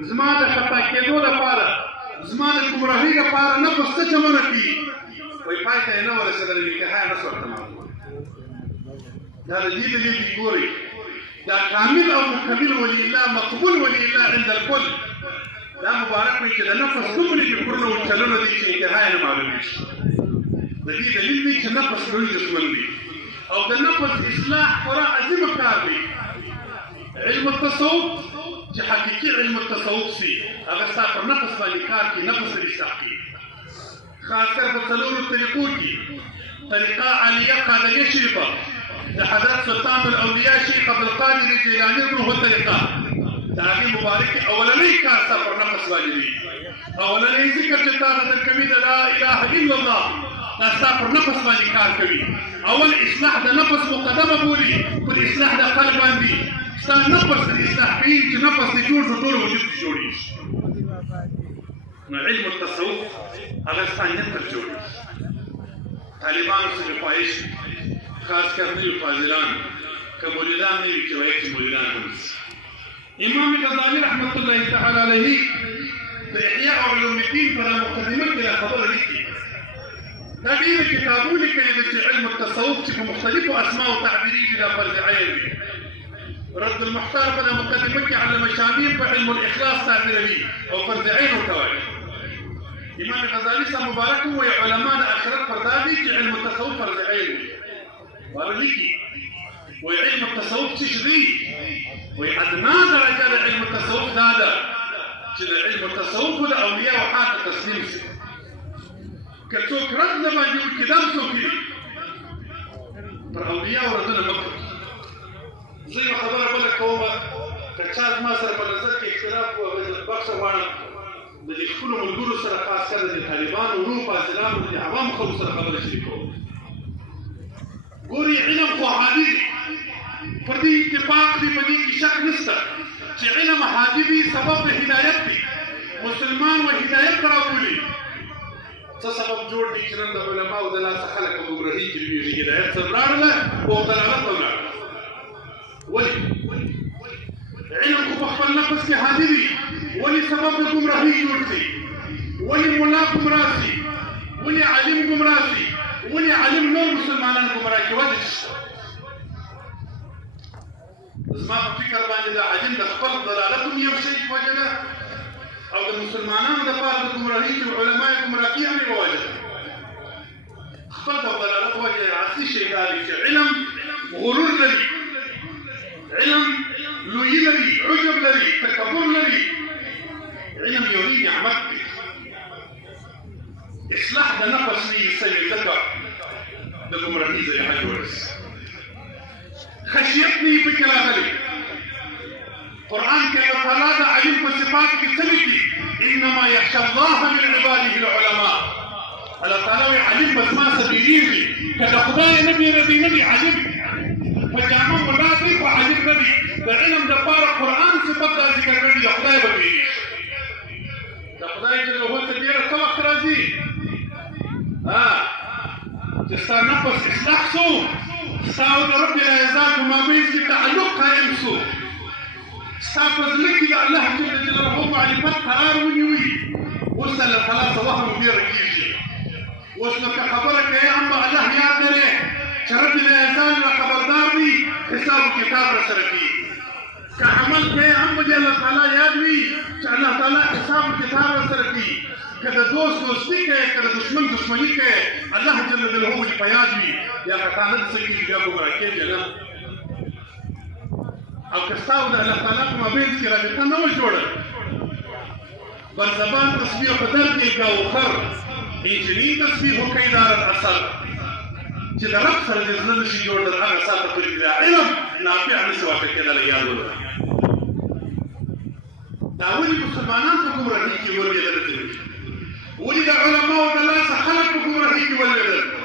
زما د خطا کېدو لپاره زما د ګمراهۍ لپاره نفس څه چمنه کړي وایي پای ته یې نه ورسېدل نکاح یې نه سوه تمام دا د دې دلیل ګورئ دا کامل او مکمل ولي الله مقبول ولي الله عند الكل دا مبارک وي چې د نفس دومره فکرونه او چلونه دي چې نکاح یې نه معلومېږي د دې دلیل دی چې نفس لوی دښمن دی او د نفس اصلاح خورا عظیمه کار دی علم التصوف چې حقیقي علم التصوف سي هغه ستا پر نفس باندې کار کوي نفس اصلاح کوي خاص کر په څلورو طریقو کې طریقه عالیه قادریه شریفه د حضرت سلطان الاولیاء شیخ عبدالقادر جیلاني روح الطریقه د هغې مبارکې اولنی کار ستا پر نفس باندې دی اولنی ذکر چې تا ته درکوي د لا اله الا الله دا ستا پر نفس باندې کار کوي اول اصلاح د نفس مقدمه بولي پر اصلاح د قلب باندې ستا نفس اصلاح کوي چې نفس دې جوړ شو ټول وجود دې جوړېږي نو علم التصوف هغه ستا نیت ته جوړېږي طالبانو سره خواهش خاص کر نوي فاضلان که مریدان نه وي چې وایي چې مریدان هم امام غزالي رحمت الله تعالی علیه د احیاء علوم الدین په مقدمه کې دا خبره لیکي دا ډېر کتابونه لیکلي دي چې علم التصوف چې په مختلفو اسماء او تعبیرېږي دا فرض عین دی رد المحتار په مقدمه کې علامه شامي په علم الاخلاص تعبیروي او فرض عین ورته وایي امام غزالي صاحب مبارک وایي علما د آخرت پر دا دي چې علم التصوف فرض عین دی ورلیکي وایي علم التصوف څه شی دی وایي ادنا درجه د علم التصوف دا ده چې د علم التصوف د اولیاء حال ته تسلیم شي که څوک رد نه باندې وکړي دا څوک دي پر اولیاء ردونه مه کوي زه یوه خبره بله کومه که چا زما سره په نظر کې اختلاف و عزت بخشه غواړم د دې خپلو ملګرو سره خاص کر د طالبانو ورو فاضلانو د عوامو خلکو سره خبره شریکوم ګورې علم خو عادي دی پر دې اتفاق دی په دې کې شک نشته چې علم عادي دی سبب د هدایت دی مسلمان و هدایت ته راولي څه سبب جوړ دی چې نن د علماو د لاسه خلک په ګمراهۍ کې لویږي هدایت سره ولاړله او دلالت ته ولاړله ولې علم خو په خپل نفس کې عادي دی ولې سبب د ګمراهۍ جوړ دی ولې ملا ګمراه شي ولې عالم ګمراه شي ولې عالم نور مسلمانان ګمراه کوي وجه شته زما په فکر باندې د عالم د خپل ضلالت هم یو شی وجه ده او د مسلمانانو دپاره د ګمراهۍ چې علما یې ګمراه کوي هم یوه وجه ده خپل د ضلالت وجه اصلي شی دا دی چې علم غرور لري علم لویي لري عجب لري تکبر لري علم یو لوی نعمت دی اصلاح د نفس وي سوي ځکه د ګمراهۍ ذریعه جوړه خشیت نه یې پکې راغلی قرآن کې الله تعالی د علم په صفات کې څه لیکي انما یخشى الله من عباده العلماء الله تعالی وایي علم به زما څخه بیریږي که د خدای نه بیرېږي نه دی علم په جامه ملا دی خو علم نه دی د علم دپاره قرآن صفت دا ذکر کړي د خدای به بیریږي د خدای جل وعلا ته ډېره څه وخت راځي چې ستا نفس اصلاح شو ستا او د رب العزت په مابین کې تعلق قایم شو ستا په زړه کې د الله جل جلاله معرفت قرار ونیوي اوس الله تعالی څه وهم ډېره کېږي اوس نو که خبره کوې هم به الله یاد لرې چې رب العزت نه خبردار وي حساب و کتاب راسره کوي که عمل کوې هم به دې الله تعالی یاد وي چې الله تعالی حساب و کتاب راسره کوي که د دوست دوستي کوې که د دشمن دشمني کوې الله جل جلاله دې په یاد وي یا که تا نه څه کېږي بیا ګمراه کېږي نه او که ستا او د الله تعالی په مابین کې رابطه نه وه جوړه بر زبان تسبیح په در کې ګوخر انجني تسبیح کوي دار الاثر چې د رب سره دې زړه نشي جوړ تر هغه ساعته پورې دا علم نافع نشي واقع کېدلی یاد ولرئ دا ولې مسلمانان په ګمراهۍ کې ولوېدل ولې د علماو د لاسه خلک په ګمراهۍ کې ولوېدل